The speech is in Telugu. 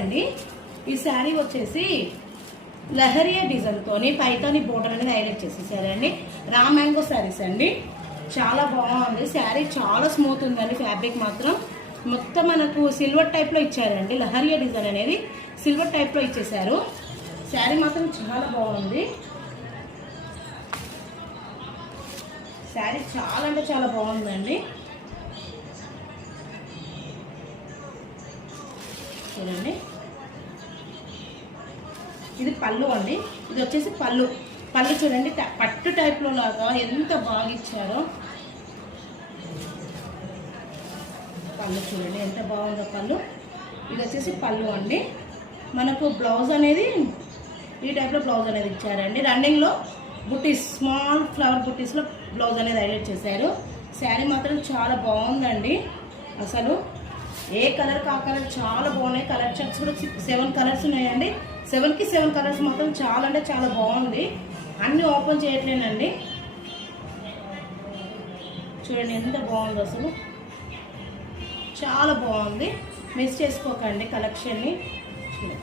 అండి ఈ శారీ వచ్చేసి లహరియా డిజైన్ తోని పైతాని బోర్డర్ అనేది హైలైట్ చేసేసారు అండి. రా మ్యాంగో శారీస్ అండి. చాలా బాగుంది శారీ, చాలా స్మూత్ ఉందండి. ఫ్యాబ్రిక్ మాత్రం మొత్తం మనకు సిల్వర్ టైప్ లో ఇచ్చారండి. లహరియా డిజైన్ అనేది సిల్వర్ టైప్ లో ఇచ్చేసారు. శారీ మాత్రం చాలా బాగుంది. శారీ చాలా అంటే చాలా బాగుందండి. చూడండి, ఇది పళ్ళు అండి. ఇది వచ్చేసి పళ్ళు చూడండి, పట్టు టైప్లో లాగా ఎంత బాగా ఇచ్చారో. పళ్ళు చూడండి ఎంత బాగుందో పళ్ళు. ఇది వచ్చేసి పళ్ళు అండి. మనకు బ్లౌజ్ అనేది ఈ టైప్లో బ్లౌజ్ అనేది ఇచ్చారండి. రన్నింగ్లో బుటీస్, స్మాల్ ఫ్లవర్ బుటీస్లో బ్లౌజ్ అనేది హైలైట్ చేశారు. శారీ మాత్రం చాలా బాగుందండి. అసలు ఏ కలర్ కా కలర్ చాలా బాగున్నాయి. కలర్ చార్ట్స్ కూడా 7 కలర్స్ ఉన్నాయండి. 7కి 7 కలర్స్ మాత్రం చాలా అంటే చాలా బాగుంది. అన్నీ ఓపెన్ చేయట్లేనండి. చూడండి ఎంత బాగుందో, అసలు చాలా బాగుంది. మిస్ చేసుకోకండి కలెక్షన్ని. చూడండి.